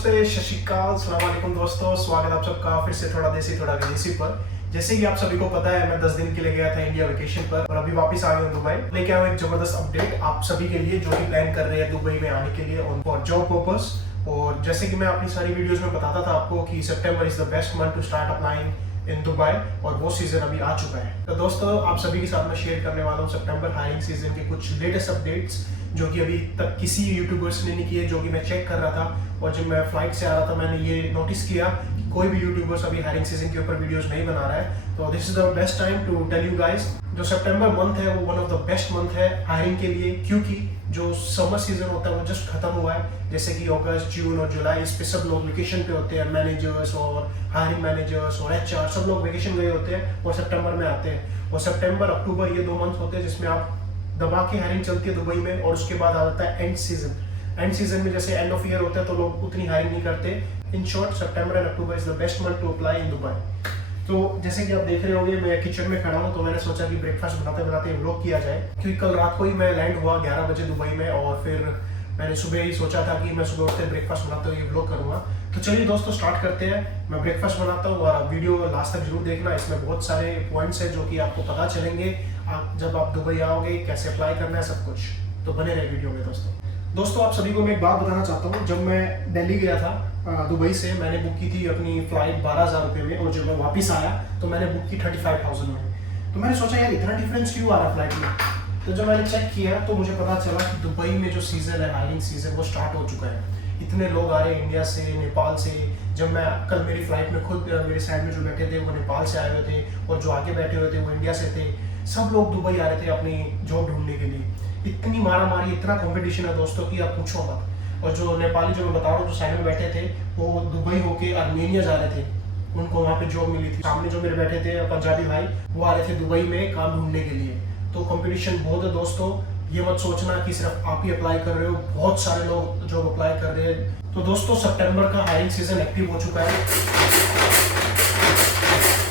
नमस्ते, सत श्री अकाल, अस्सलाम वालेकुम दोस्तों। स्वागत आप सबका फिर से थोड़ा देसी थोड़ा विदेशी पर। जैसे कि आप सभी को पता है, मैं 10 दिन के लिए गया था इंडिया वेकेशन पर और अभी वापस आ गया हूँ दुबई। लेके आया हूँ एक जबरदस्त अपडेट आप सभी के लिए जो कि प्लान कर रहे हैं दुबई में आने के लिए ऑन फॉर जॉब पर्पस। और जैसे कि मैं अपनी सारी वीडियोस में बताता था आपको कि September is the best month to start applying in Dubai और वो सीजन अभी आ चुका है। तो दोस्तों आप सभी के साथ मैं शेयर करने वाला हूँ सितंबर हायरिंग सीजन के कुछ लेटेस्ट अपडेट्स जो कि अभी तक किसी यूट्यूबर्स ने नहीं किए, जो कि मैं चेक कर रहा था। और जब मैं फ्लाइट से आ रहा था मैंने ये नोटिस किया कि कोई भी यूट्यूबर्स अभी हायरिंग सीजन के ऊपर वीडियोस नहीं बना रहा है। तो this is the best time to tell you guys, जो सितंबर मंथ है वो one of the best month है हायरिंग के लिए, क्योंकि जो समर सीजन होता है वो जस्ट खत्म हुआ है। जैसे कि अगस्त, जून और जुलाई इस पे सब लोग वेकेशन पे होते हैं, मैनेजर्स और हायरिंग मैनेजर्स और एचआर सब लोग वेकेशन गए होते हैं और सितंबर में आते हैं। और सितंबर अक्टूबर ये 2 मंथ होते हैं जिसमें आप दबा के हायरिंग चलती है दुबई में। और उसके बाद आ जाता है एंड सीजन। एंड सीजन में जैसे एंड ऑफ ईयर होता है तो लोग उतनी हायरिंग नहीं करते। In short September and October is the best month to apply in Dubai. तो जैसे कि आप देख रहे होंगे मैं किचन में खड़ा हूँ, तो मैंने सोचा कि ब्रेकफास्ट बनाते बनाते व्लॉग किया जाए, क्योंकि कल रात को ही मैं लैंड हुआ 11 बजे दुबई में। और फिर मैंने सुबह ही सोचा था कि मैं सुबह उठते ब्रेकफास्ट बनाते हुए व्लॉग करूँगा। तो चलिए दोस्तों स्टार्ट करते हैं। मैं ब्रेकफास्ट बनाता हूँ और वीडियो लास्ट तक जरूर देखना। इसमें बहुत सारे पॉइंट्स हैं जो कि आपको पता चलेंगे जब आप दुबई आओगे, कैसे अप्लाई करना है सब कुछ। तो बने रहे वीडियो में दोस्तों आप सभी को मैं एक बात बताना चाहता हूँ। जब मैं दिल्ली गया था दुबई से, मैंने बुक की थी अपनी फ्लाइट 12,000 रुपये में, और जब मैं वापस आया तो मैंने बुक की 35,000 में। तो मैंने सोचा यार इतना डिफरेंस क्यों आ रहा फ्लाइट में। तो जब मैंने चेक किया तो मुझे पता चला कि दुबई में जो सीजन है हायरिंग सीजन वो स्टार्ट हो चुका है। इतने लोग आ रहे हैं इंडिया से, नेपाल से। जब मैं कल मेरी फ्लाइट में खुद मेरे साइड में जो बैठे थे वो नेपाल से आए हुए थे, और जो आगे बैठे हुए थे वो इंडिया से थे। सब लोग दुबई आ रहे थे अपनी जॉब ढूंढने के लिए। इतनी मारा मारी, इतना कंपटीशन है दोस्तों कि आप पूछो मत। और जो नेपाली जो मैं बता रहा हूँ जो साइड में बैठे थे वो दुबई होके आर्मेनिया जा रहे थे, उनको वहाँ पे जॉब मिली थी। सामने जो मेरे बैठे थे पंजाबी भाई, वो आ रहे थे दुबई में काम ढूंढने के लिए। तो कंपटीशन बहुत है दोस्तों। ये मत सोचना कि सिर्फ आप ही अप्लाई कर रहे हो, बहुत सारे लोग जॉब अप्लाई कर रहे हैं। तो दोस्तों सितंबर का हायरिंग सीजन एक्टिव हो चुका है,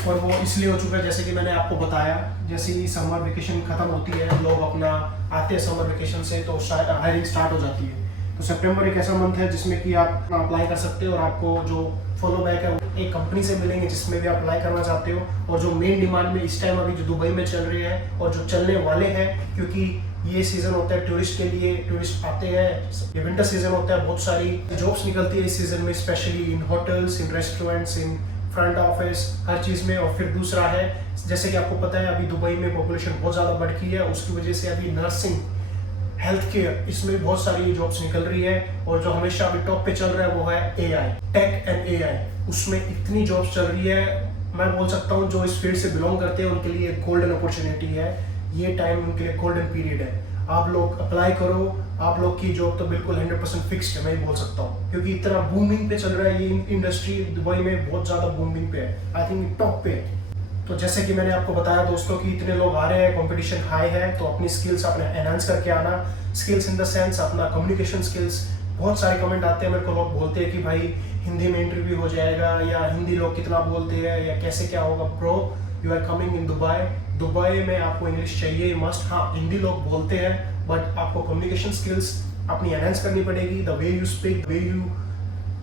और वो इसलिए हो चुका है जैसे कि मैंने आपको बताया। जैसे ही समर वेकेशन खत्म होती है, लोग अपना आते हैं समर वेकेशन से, तो हायरिंग स्टार्ट हो जाती है। तो सितंबर एक ऐसा मंथ है जिसमें कि आप अप्लाई कर सकते हो, और आपको जो फॉलो बैक है एक कंपनी से मिलेंगे जिसमें भी आप अप्लाई करना चाहते हो। और जो मेन डिमांड में इस टाइम अभी जो दुबई में चल रही है और जो चलने वाले हैं, क्योंकि ये सीजन होता है टूरिस्ट के लिए, टूरिस्ट आते हैं, ये विंटर सीजन होता है, बहुत सारी जॉब्स निकलती है इस सीजन में, specially in hotels, in restaurants, in front office, हर चीज़ में। और फिर दूसरा है, जैसे कि आपको पता है अभी दुबई में पॉपुलेशन बहुत ज़्यादा बढ़ गई है, उसकी वजह से अभी नर्सिंग, हेल्थ केयर, इसमें बहुत सारी जॉब्स निकल रही है। और जो हमेशा अभी टॉप पे चल रहा है वो है एआई, टेक एंड एआई। उसमें इतनी जॉब्स चल रही है, मैं बोल सकता हूँ जो इस फील्ड से बिलोंग करते हैं उनके लिए गोल्डन अपॉर्चुनिटी है। ये टाइम उनके लिए गोल्डन पीरियड है। आप लोग अप्लाई करो, आप लोग की जॉब तो बिल्कुल 100% फिक्स्ड है, मैं ही बोल सकता हूँ, क्योंकि इतना बूमिंग पे चल रहा है ये इंडस्ट्री। दुबई में बहुत ज़्यादा बूमिंग पे है, आई थिंक टॉप पे है। तो जैसे कि मैंने आपको बताया दोस्तों कि इतने लोग आ रहे हैं, कंपटीशन हाई है, तो अपनी स्किल्स अपने एनहांस करके आना। स्किल्स इन द सेंस अपना कम्युनिकेशन स्किल्स। बहुत सारे कमेंट आते हैं मेरे को, लोग बोलते हैं कि भाई हिंदी में इंटरव्यू हो जाएगा, या हिंदी लोग कितना बोलते हैं, या कैसे क्या होगा। Bro, you are coming in Dubai, Dubai में आपको इंग्लिश चाहिए मस्ट। हाँ हिंदी लोग बोलते हैं, बट आपको कम्युनिकेशन स्किल्स अपनी एनहांस करनी पड़ेगी। The way you speak, the way you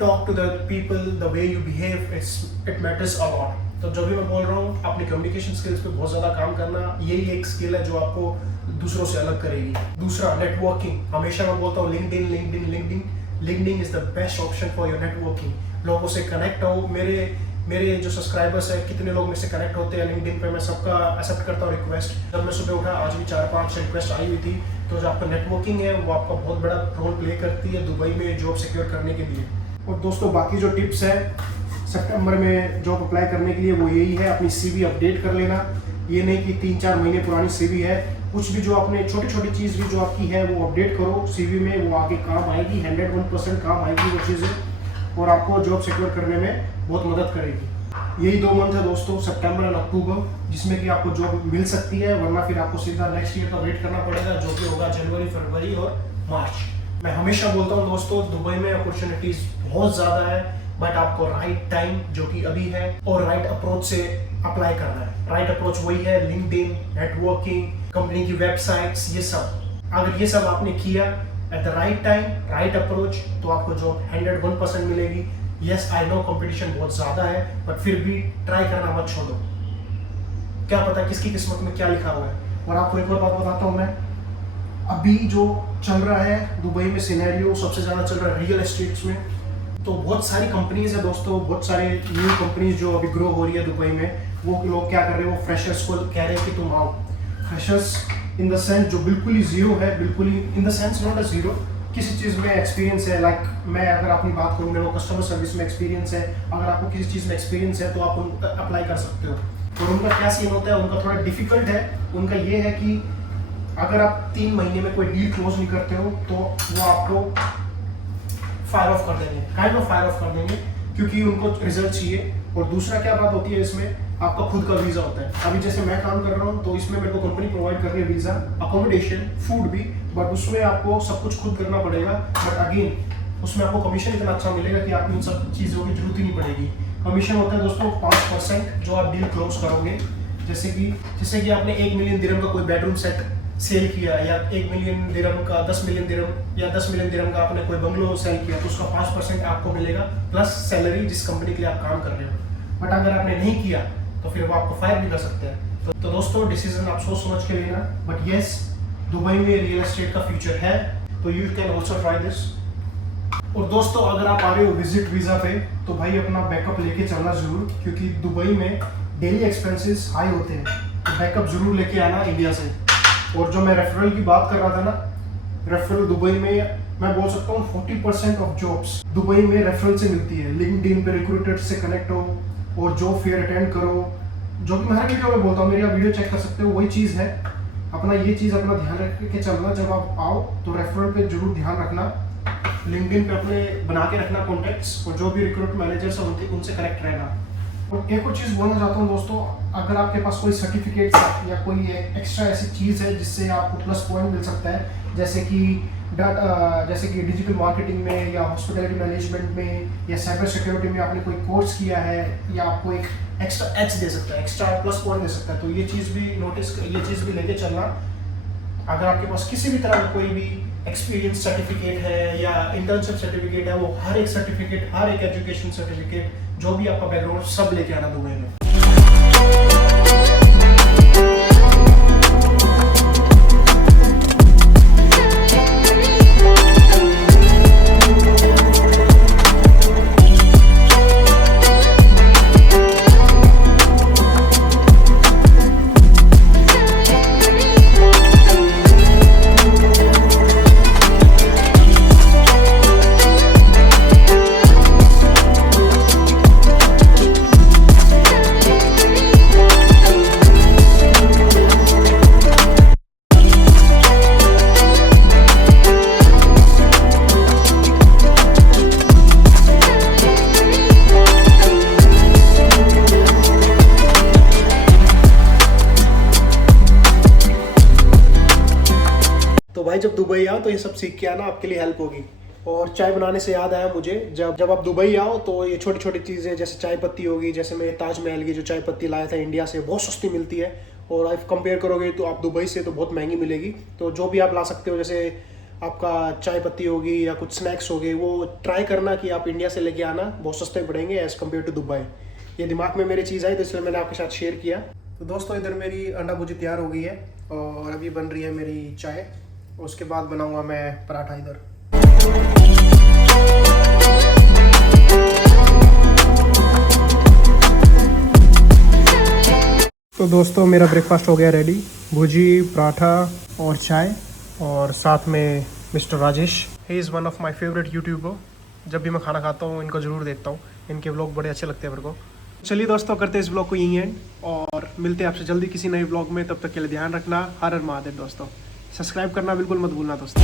talk to the people, the way you behave, it matters a lot. तो जो भी मैं बोल रहा हूँ अपनी कम्युनिकेशन स्किल्स पे बहुत ज़्यादा काम करना, यही एक स्किल है जो आपको दूसरों से अलग करेगी। दूसरा नेटवर्किंग, हमेशा मैं बोलता हूँ LinkedIn LinkedIn LinkedIn LinkedIn is the best option for your networking. लोगों से कनेक्ट हो। मेरे जो सब्सक्राइबर्स है, कितने लोग मेरे से कनेक्ट होते हैं लिंक्डइन पे, मैं सबका एक्सेप्ट करता हूँ रिक्वेस्ट। जब मैं सुबह उठा आज भी 4-5 रिक्वेस्ट आई हुई थी। तो जो आपका नेटवर्किंग है वो आपका बहुत बड़ा रोल प्ले करती है दुबई में जॉब सिक्योर करने के लिए। और दोस्तों बाकी जो टिप्स है सितंबर में जॉब अप्लाई करने के लिए वो यही है, अपनी सीवी अपडेट कर लेना। ये नहीं कि 3-4 महीने पुरानी सीवी है, कुछ भी जो आपने छोटी छोटी चीज़ भी जो आपकी है वो अपडेट करो सीवी में, वो आगे काम आएगी, 101% काम आएगी वो चीज़ें, और आपको जॉब सिक्योर करने में बहुत मदद करेगी। यही 2 मंथ है दोस्तों, सितंबर और अक्टूबर, जिसमें कि आपको जॉब मिल सकती है, वरना फिर आपको सीधा नेक्स्ट ईयर का वेट करना पड़ेगा, जो कि होगा जनवरी, फरवरी और मार्च। मैं हमेशा बोलता हूँ दोस्तों दुबई में अपॉर्चुनिटीज़ बहुत ज़्यादा है, बट आपको राइट टाइम जो कि अभी है और राइट अप्रोच से अप्लाई करना है। राइट अप्रोच वही है लिंक्डइन, नेटवर्किंग, कंपनी की वेबसाइट्स, ये सब। अगर ये सब आपने किया at the right time, right approach, तो आपको जॉब 101% मिलेगी। यस आई नो कंपटीशन बहुत ज़्यादा है, बट फिर भी ट्राई करना मत छोड़ो। क्या पता किसकी किस्मत में क्या लिखा हुआ है। और आपको एक और बात बताता हूँ मैं, अभी जो चल रहा है दुबई में सिनेरियो सबसे ज़्यादा चल रहा है रियल एस्टेट्स में। तो बहुत सारी कंपनीज है दोस्तों, बहुत सारे न्यू कंपनीज जो अभी ग्रो हो रही है दुबई में। वो लोग क्या कर रहे हैं, वो फ्रेशर्स को कह रहे हैं कि तुम आओ। फ्रेशर्स इन द सेंस जो बिल्कुल ही जीरो है, बिल्कुल ही in the sense not a zero, किसी चीज़ में एक्सपीरियंस है। लाइक मैं अगर अपनी बात करूँ, मेरे को कस्टमर सर्विस में एक्सपीरियंस है। अगर आपको किसी चीज़ में एक्सपीरियंस है तो आप उनका अप्लाई कर सकते हो। और उनका क्या सीन होता है, उनका थोड़ा डिफिकल्ट है। उनका ये है कि अगर आप 3 महीने में कोई डील क्लोज नहीं करते हो तो वो आपको फायर ऑफ कर देंगे, काइंड ऑफ फायर ऑफ कर देंगे, क्योंकि उनको रिजल्ट चाहिए। और दूसरा क्या बात होती है इसमें, आपका खुद का वीज़ा होता है। अभी जैसे मैं काम कर रहा हूँ तो इसमें मेरे को कंपनी प्रोवाइड कर रही है वीज़ा, अकोमोडेशन, फूड भी, बट उसमें आपको सब कुछ खुद करना पड़ेगा। बट अगेन उसमें आपको कमीशन इतना अच्छा मिलेगा कि आपको इन सब चीज़ों की जरूरत ही नहीं पड़ेगी। कमीशन होता है दोस्तों 5% जो आप डील क्लोज करोगे। जैसे कि आपने 1 मिलियन दिरहम का कोई बेडरूम सेट सेल किया, या 1 मिलियन दिरहम का 10 मिलियन दिरहम या 10 मिलियन दिरहम का आपने कोई बंगलो सेल किया, तो उसका 5% आपको मिलेगा प्लस सैलरी जिस कंपनी के लिए आप काम कर रहे हो। बट अगर आपने नहीं किया तो फिर वो आपको फायर भी कर सकते हैं। तो दोस्तों डिसीजन आप सोच समझ के लेना। बट येस, दुबई में रियल एस्टेट का फ्यूचर है, तो you can also try this. और दोस्तों अगर आप आ रहे हो विजिट वीज़ा पे तो भाई अपना बैकअप लेके चलना ज़रूर, क्योंकि दुबई में डेली एक्सपेंसेस हाई होते हैं। तो बैकअप ज़रूर लेके आना इंडिया से। और जो मैं रेफरल की बात कर रहा था ना, रेफरल दुबई में मैं बोल सकता हूँ 40% ऑफ जॉब्स दुबई में रेफरल से मिलती है। लिंक्डइन पे रिक्रूटर से कनेक्ट हो और जॉब फेयर अटेंड करो, जो कि मैं हर वीडियो में बोलता हूँ, मेरी आप वीडियो चेक कर सकते हो, वही चीज़ है। अपना ये चीज़ अपना ध्यान रख के चलना, जब आप आओ तो रेफरल पे जरूर ध्यान रखना। लिंक्डइन पे अपने बना के रखना कॉन्टैक्ट्स, और जो भी रिक्रूट मैनेजर्स हैं उनसे कनेक्ट रहना। और एक और चीज़ बोलना चाहता हूँ दोस्तों, अगर आपके पास कोई सर्टिफिकेट या कोई एक्स्ट्रा ऐसी चीज़ है जिससे आपको प्लस पॉइंट मिल सकता है, जैसे कि डिजिटल मार्केटिंग में या हॉस्पिटैलिटी मैनेजमेंट में या साइबर सिक्योरिटी में आपने कोई कोर्स किया है, या आपको एक एक्स्ट्रा एच दे सकता है, एक्स्ट्रा प्लस पॉइंट दे सकता है, तो ये चीज़ भी लेके चलना। अगर आपके पास किसी भी तरह का कोई भी एक्सपीरियंस सर्टिफिकेट है या इंटर्नशिप सर्टिफिकेट है, वो हर एक सर्टिफिकेट, हर एक एजुकेशन सर्टिफिकेट, जो भी आपका बैकग्राउंड, सब लेके आना दुबई में। तो भाई जब दुबई आओ तो ये सब सीख के आना, आपके लिए हेल्प होगी। और चाय बनाने से याद आया मुझे, जब आप दुबई आओ तो ये छोटी छोटी चीज़ें, जैसे चाय पत्ती होगी, जैसे मैं ताजमहल की जो चाय पत्ती लाया था इंडिया से, बहुत सस्ती मिलती है। और आप कंपेयर करोगे तो आप दुबई से तो बहुत महंगी मिलेगी। तो जो भी आप ला सकते हो, जैसे आपका चाय पत्ती होगी या कुछ स्नैक्स हो गए, वो ट्राई करना कि आप इंडिया से लेके आना, बहुत सस्ते पड़ेंगे एज़ कम्पेयर टू दुबई। ये दिमाग में मेरी चीज़ आई तो इसलिए मैंने आपके साथ शेयर किया। तो दोस्तों इधर मेरी अंडा भुजी तैयार हो गई है और अभी बन रही है मेरी चाय। उसके बाद बनाऊंगा मैं पराठा इधर। तो दोस्तों मेरा ब्रेकफास्ट हो गया रेडी, भुजी, पराठा और चाय, और साथ में mister Rajesh. He is one of my favourite YouTuber. जब भी मैं खाना खाता हूँ इनको ज़रूर देखता हूँ, इनके व्लॉग बड़े अच्छे लगते हैं मेरे को। चलिए दोस्तों करते हैं इस व्लॉग को यहीं एंड, और मिलते हैं आपसे जल्दी किसी नए व्लॉग में। तब तक के लिए ध्यान रखना। हर हर महादेव दोस्तों। सब्सक्राइब करना बिल्कुल मत भूलना दोस्तों।